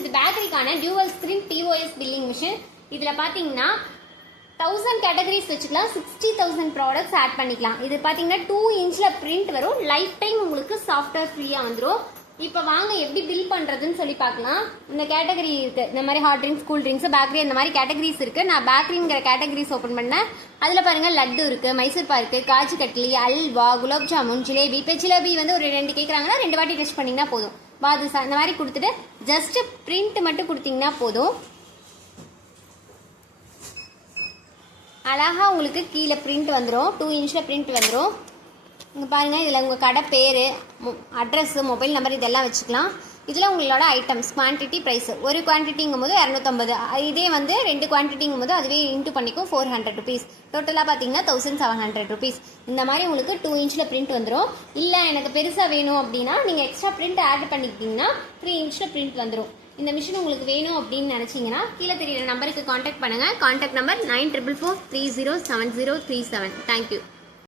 இது பேக்கரிக்கான dual screen POS billing machine. இதில் பார்த்தீங்கன்னா 1000 கேட்டகரிஸ் வச்சுக்கலாம், 60,000 ப்ராடக்ட்ஸ் ஆட் பண்ணிக்கலாம். இது பார்த்தீங்கன்னா 2 இன்ச்சில் பிரிண்ட் வரும், லைஃப் டைம் உங்களுக்கு சாஃப்ட்வேர் ஃப்ரீயாக வந்துடும். இப்போ வாங்க எப்படி பில் பண்ணுறதுன்னு சொல்லி பார்க்கலாம். இந்த கேட்டகரி இருக்குது, இந்த மாதிரி hot drinks, cool drinks, bakery அந்த மாதிரி கேட்டகரிஸ் இருக்குது. நான் பேக்கரிங்கிற கேட்டகரிஸ் ஓப்பன் பண்ணேன். அதில் பாருங்கள் லட்டு இருக்குது, மைசூர் பாருக்கு, காஜு கட்லி, அல்வா, குலாப் ஜாமுன், ஜிலேபி. இப்போ ஜிலேபி வந்து ஒரு 2 கேட்குறாங்கன்னா 2 வாட்டி டெஸ்ட் பண்ணிங்கன்னா போதும். பாதுஷா இந்த மாதிரி கொடுத்துட்டு ஜஸ்ட் பிரிண்ட் மட்டும் கொடுத்தீங்கன்னா போதும். அழகாக உங்களுக்கு கீழே பிரிண்ட் வந்துடும், 2 இன்ச்சில் பிரிண்ட் வந்துடும். இங்கே பாருங்கள், இதில் உங்கள் கடை பேர், அட்ரஸ்ஸு, மொபைல் நம்பர் இதெல்லாம் வச்சுக்கலாம். இதில் உங்களோட ஐட்டம்ஸ் குவான்டிட்டி, ப்ரைஸு. ஒரு குவான்டிட்டிங்கும் போது 250, இதே வந்து 2 குவான்டிட்டிங்கும் போது அதுவே இன்ட்டு பண்ணிக்கும் 400 ருபீஸ். டோட்டலாக பார்த்தீங்கன்னா 1700 ருபீஸ். இந்த மாதிரி உங்களுக்கு 2 இன்ச்சில் பிரிண்ட் வந்துடும். இல்லை எனக்கு பெருசாக வேணும் அப்படின்னா நீங்கள் எக்ஸ்ட்ரா பிரிண்ட் ஆட் பண்ணிக்கிட்டிங்கன்னா 3 இன்ச்சில் பிரிண்ட் வந்துடும். இந்த மிஷின் உங்களுக்கு வேணும் அப்படின்னு நினச்சிங்கன்னா கீழே தெரியுற நம்பருக்கு காண்டாக்ட் பண்ணுங்கள். Contact number 9444307037. தேங்க்யூ.